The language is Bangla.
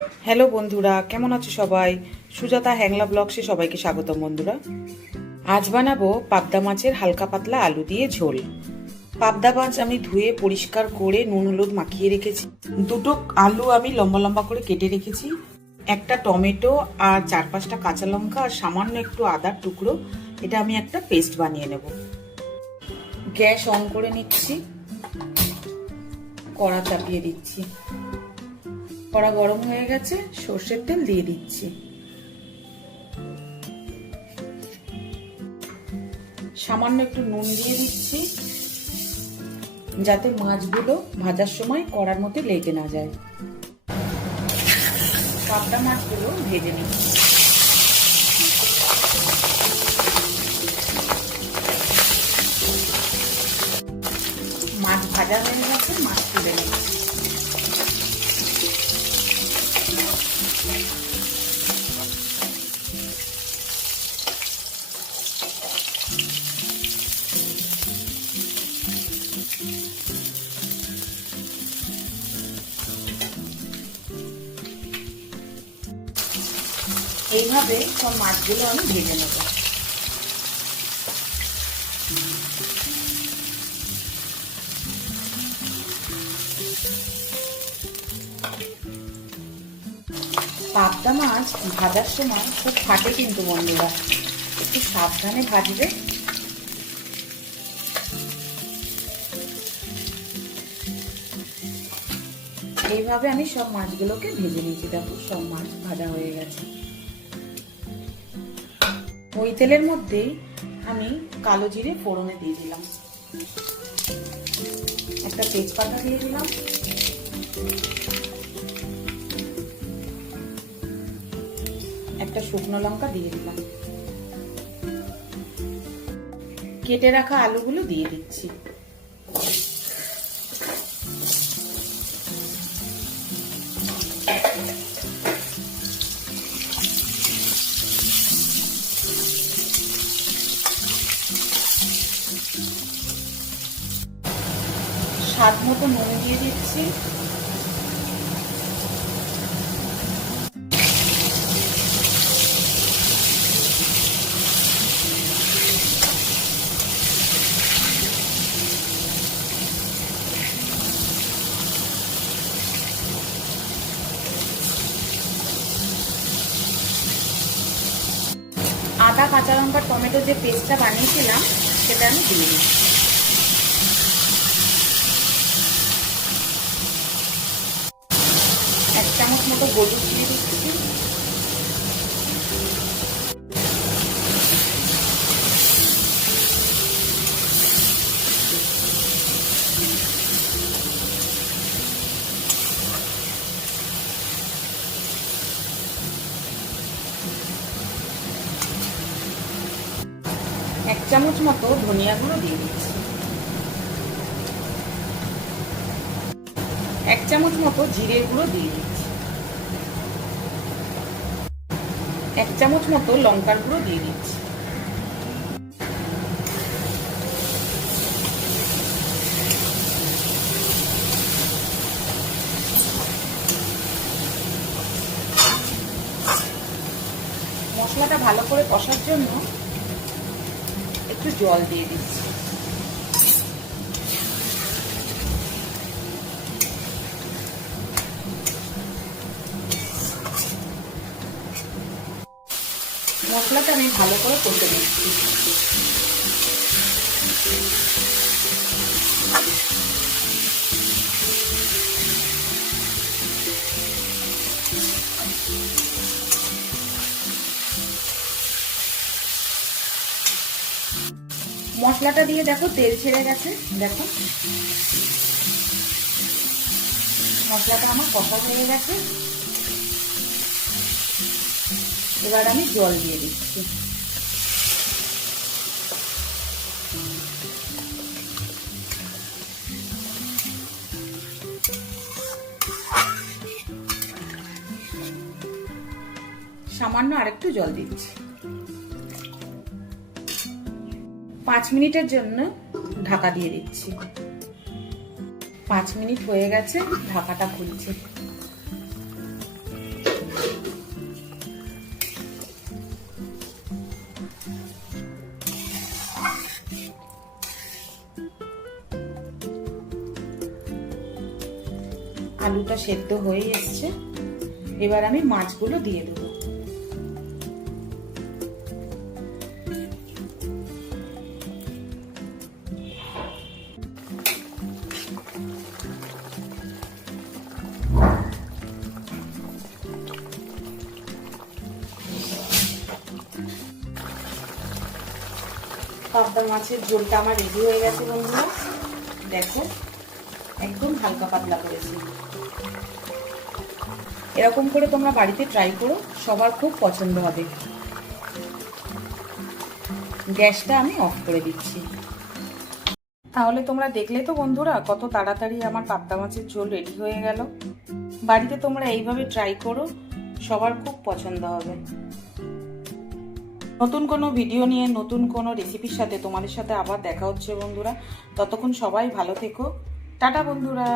হ্যালো বন্ধুরা, কেমন আছো সবাই? সুজাতা হ্যাংলা ব্লগসে সবাইকে স্বাগতম বন্ধুরা। আজ বানাবো পাবদা মাছের হালকা পাতলা আলু দিয়ে ঝোল। পাবদা মাছ আমি ধুয়ে পরিষ্কার করে নুন হলুদ মাখিয়ে রেখেছি। দুটো আলু আমি লম্বা লম্বা করে কেটে রেখেছি। একটা টমেটো আর চার পাঁচটা কাঁচা লঙ্কা আর সামান্য একটু আদার টুকরো। এটা আমি একটা পেস্ট বানিয়ে নেব। গ্যাস অন করে নিচ্ছি। কড়া চাপিয়ে দিচ্ছি। কড়া গরম হয়ে গেছে, সর্ষের তেল দিয়ে দিচ্ছি। সামান্য একটু নুন দিয়ে দিচ্ছি, যাতে মাছগুলো ভাজার সময় কড়ার মধ্যে লেগে না যায়। পাবদা মাছগুলো ভেজে নিচ্ছি। মাছ ভাজা হয়ে গেছে, মাছ তুলে নিচ্ছি। এইভাবে সব মাছগুলো আমি ভেজে নেব। পাবদা মাছ ভাজার সময় খুব ফাটে কিন্তু বন্ধুরা। একটু সাবধানে ভাজবে। এইভাবে আমি সব মাছগুলোকে ভেজে নিয়েছি। দেখো সব মাছ ভাজা হয়ে গেছে। ওই তেলের মধ্যেই আমি কালো জিরে ফোড়নে দিয়ে দিলাম। একটা তেজপাতা দিয়ে দিলাম। একটা শুকনো লঙ্কা দিয়ে দিলাম। কেটে রাখা আলুগুলো দিয়ে দিচ্ছি। স্বাদ মতো নুন দিয়ে দিচ্ছি। আদা, কাঁচা লঙ্কা, টমেটো যে পেস্টটা বানিয়েছিলাম, সেটা আমি দিয়ে দিচ্ছি এক চামচ মতো হলুদ দিয়ে দিচ্ছি। এক চামচ মতো ধনিয়া গুঁড়ো দিয়ে দিচ্ছি। এক চামচ মতো জিরে গুঁড়ো দিয়ে দিচ্ছি। এক চামচ মতো লঙ্কার গুঁড়ো দিয়ে দিচ্ছি। মশলাটা ভালো করে কষার জন্য একটু জল দিয়ে দিচ্ছি। মশলাটা আমি ভালো করে কষে দিচ্ছি মশলাটা দিয়ে দেখো তেল ছেড়ে গেছে, দেখো। মশলাটা আমার কষা হয়ে গেছে। এবার আমি জল দিয়ে দিচ্ছি। সামান্য আরেকটু জল দিচ্ছি। পাঁচ মিনিটের জন্য ঢাকা দিয়ে দিচ্ছি। পাঁচ মিনিট হয়ে গেছে, ঢাকাটা খুলছি। আলুটা সেদ্ধ হয়ে এসছে। এবার আমি মাছগুলো দিয়ে দেবো। পাবদা মাছের ঝোলটা আমার রেডি হয়ে গেছে বন্ধুরা। দেখো একদম হালকা পাতলা করেছি। এরকম করে তোমরা বাড়িতে ট্রাই করো, সবার খুব পছন্দ হবে। গ্যাসটা আমি অফ করে দিচ্ছি। তাহলে তোমরা দেখলে তো বন্ধুরা, কত তাড়াতাড়ি আমার পাবদা মাছের ঝোল রেডি হয়ে গেল। বাড়িতে তোমরা এইভাবে ট্রাই করো, সবার খুব পছন্দ হবে। নতুন কোনো ভিডিও নিয়ে নতুন কোনো রেসিপির সাথে তোমাদের সাথে আবার দেখা হচ্ছে বন্ধুরা। ততক্ষণ সবাই ভালো থেকো। টাটা বন্ধুরা।